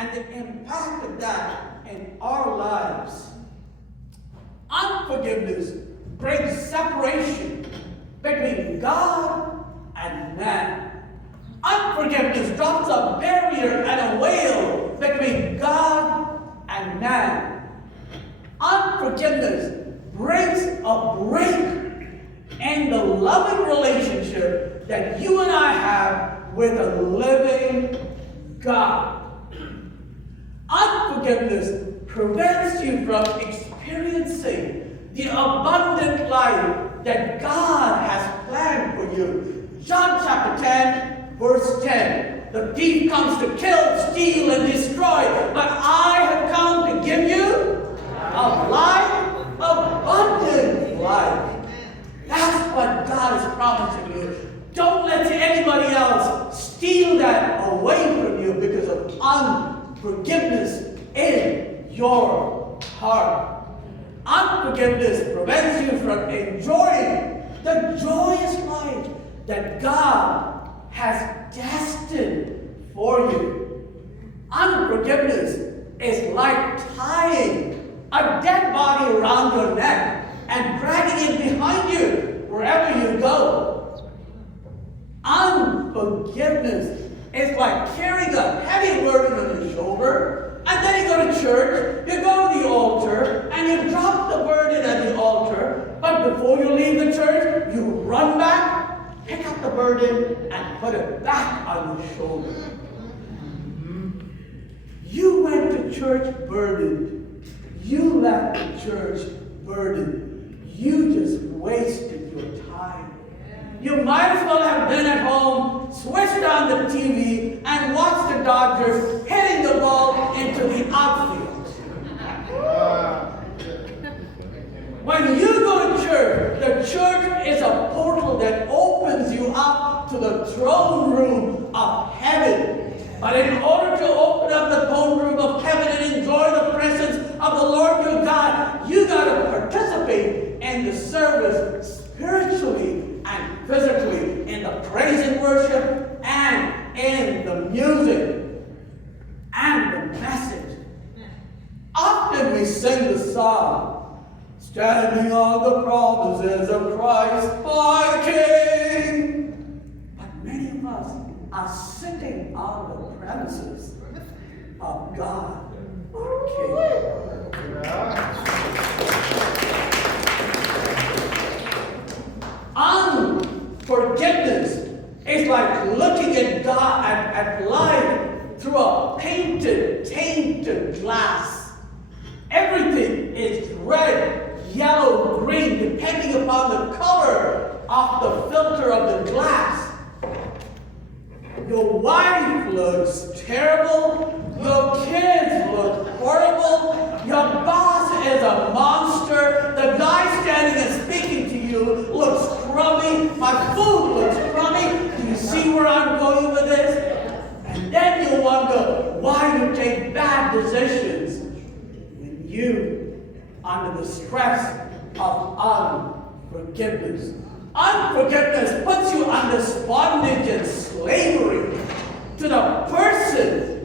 and the impact of that in our lives. Unforgiveness brings separation between God and man. Unforgiveness drops a barrier and a veil between God and man. Unforgiveness brings a break in the loving relationship that you and I have with a living God. Unforgiveness prevents you from experiencing the abundant life that God has planned for you. John chapter 10, verse 10. The thief comes to kill, steal, and destroy, but I have come to give you a life, abundant life. That's what God is promising you. Don't let anybody else steal that away from you because of unforgiveness in your heart. Unforgiveness prevents you from enjoying the joyous life that God has destined for you. Unforgiveness is like tying a dead body around your neck and dragging it behind you wherever you go. Unforgiveness is like carrying a heavy burden on your shoulder, and then you go to church, you go to the altar, and you drop the burden at the altar, but before you leave the church, you run back, pick up the burden, and put it back on your shoulder. You went to church burdened. You left the church burdened. You just wasted your time. You might as well have been at home, switched on the TV, and watched the Dodgers hitting the ball into the outfield. When you go to church, the church is a portal that opens you up to the throne room of heaven. But in order to open up the throne room of heaven and enjoy the presence of the Lord your God, you got to participate in the service spiritually and physically, in the praise and worship and in the music and the message. Often we sing the song, standing on the promises of Christ my King. But many of us are sitting on the premises of God our King. Unforgiveness is like looking at God at life through a painted, tainted glass. Everything is red, yellow, green, depending upon the color of the filter of the glass. Your wife looks terrible. Your kids look horrible. Your boss is a monster. The guy standing and speaking to you looks crummy. My food looks crummy. Do you see where I'm going with this? And then you wonder why you take bad decisions when you, under the stress of unforgiveness. Unforgiveness puts you under bondage and slavery to the person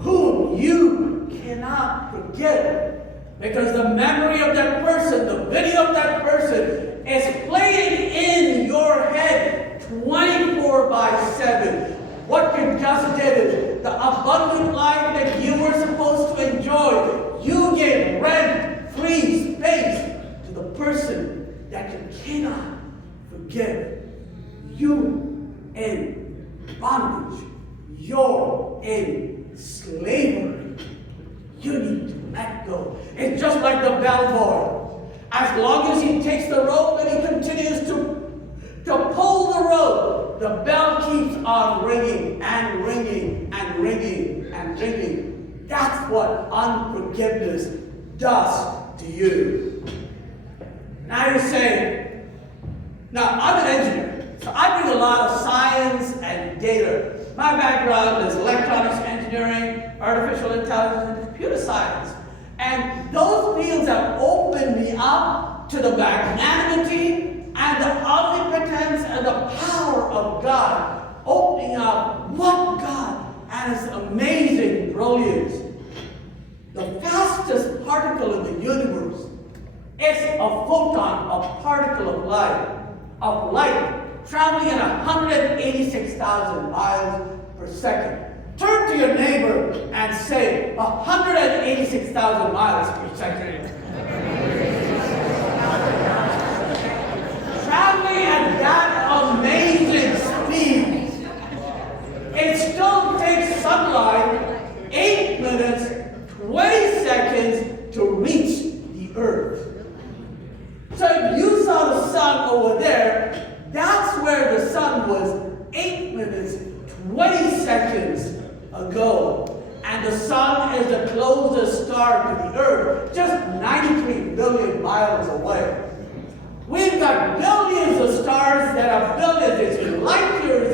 whom you cannot forget, because the memory of that person, the video of that person is playing in your head 24/7. What you just did is the abundant life that you were supposed to enjoy, you gave rent-free space to the person that you cannot forgive. You in bondage. You're in slavery. You need to let go. It's just like the bellboy. As long as he takes the rope and he continues to pull the rope, the bell keeps on ringing and ringing and ringing and ringing. That's what unforgiveness does to you. Now you say, now I'm an engineer, so I bring a lot of science and data. My background is electronics engineering, artificial intelligence, and computer science. And those fields have opened me up to the magnanimity and the omnipotence and the power of God, opening up what God and its amazing brilliance. The fastest particle in the universe is a photon, a particle of light, traveling at 186,000 miles per second. Turn to your neighbor and say 186,000 miles per second. Traveling at that amazing speed, it still takes sunlight 8 minutes, 20 seconds to reach the earth. So if you saw the sun over there, that's where the sun was 8 minutes, 20 seconds ago. And the sun is the closest star to the earth, just 93 billion miles away. We've got billions of stars that are billions, it's light years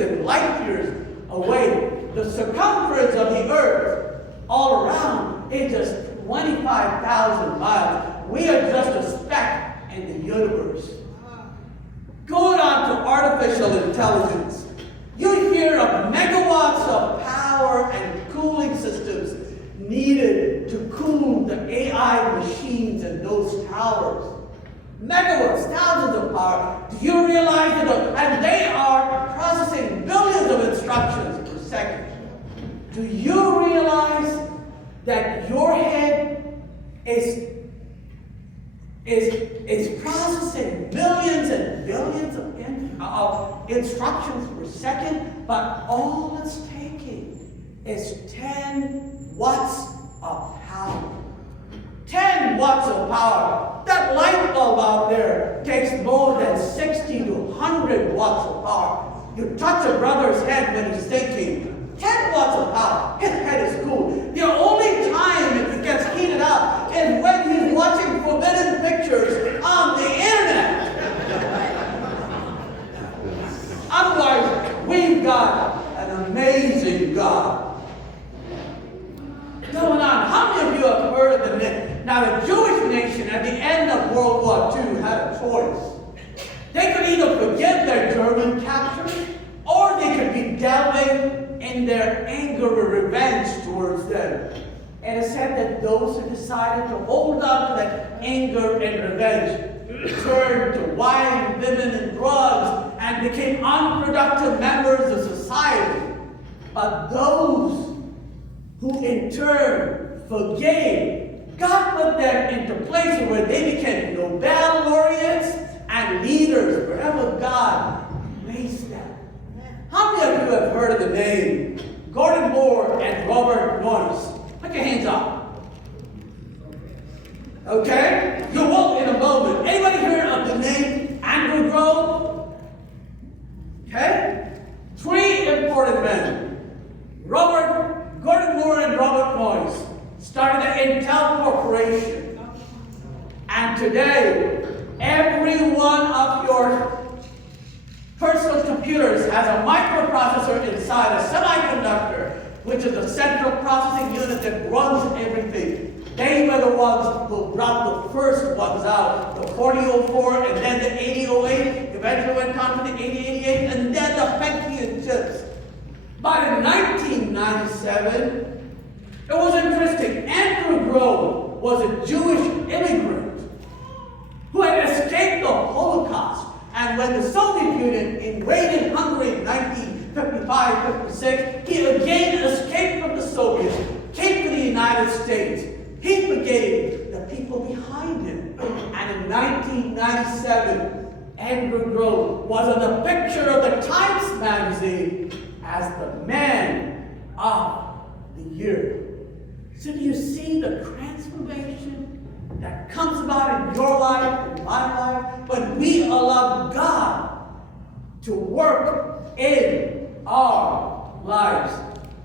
away. The circumference of the earth all around is just 25,000 miles. We are just a speck in the universe. Going on to artificial intelligence, you hear of megawatts of power and cooling systems needed to cool the AI machines in those towers. Megawatts, thousands of power. Do you realize that? And they are processing billions of instructions per second. Do you realize that your head is processing millions and billions of instructions per second, but all it's taking is 10 watts of power. 10 watts of power. That light bulb out there takes more than 60 to 100 watts of power. You touch a brother's head when he's thinking, 10 watts of power. His head is cool. The only time it gets heated up is when he's watching forbidden pictures on the internet. Otherwise, we've got an amazing God. Going on, how many of you have heard of the myth? Now, the Jewish nation at the end of World War II had a choice. They could either forgive their German captors, or they could be delving in their anger or revenge towards them. And it said that those who decided to hold on to that anger and revenge turned to wine, women, and drugs, and became unproductive members of society. But those who in turn forgave, God put them into places where they became Nobel laureates and leaders wherever God placed them. How many of you have heard of the name Gordon Moore and Robert Noyce? Put your hands up. Okay? You won't in a moment. Anybody heard of the name Andrew Grove? Okay? 3 important men. Gordon Moore and Robert Noyce started the Intel Corporation. And today, every one of your personal computers has a microprocessor inside, a semiconductor, which is the central processing unit that runs everything. They were the ones who brought the first ones out, the 4004 and then the 8008, eventually went on to the 8088, and then the Pentium chips. But in 1997, it was interesting. Andrew Grove was a Jewish immigrant who had escaped the Holocaust. And when the Soviet Union invaded Hungary in 1955-56, he again escaped from the Soviets, came to the United States. He forgave the people behind him. And in 1997, Andrew Grove was on the picture of the Times magazine as the man of the year. So do you see the transformation that comes about in your life, in my life, when we allow God to work in our lives?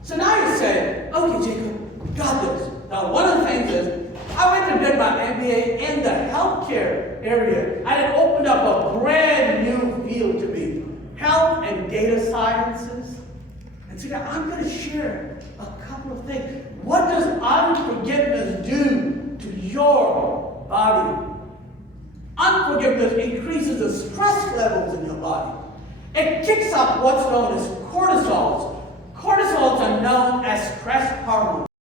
So now you say, okay, Jacob, we got this. Now, one of the things is, I went and did my MBA in the healthcare area, and it opened up a brand new field to me, health and data sciences. And so now I'm going to share a couple of things. What does unforgiveness do to your body? Unforgiveness increases the stress levels in your body. It kicks up what's known as cortisol. Cortisols are known as stress hormones.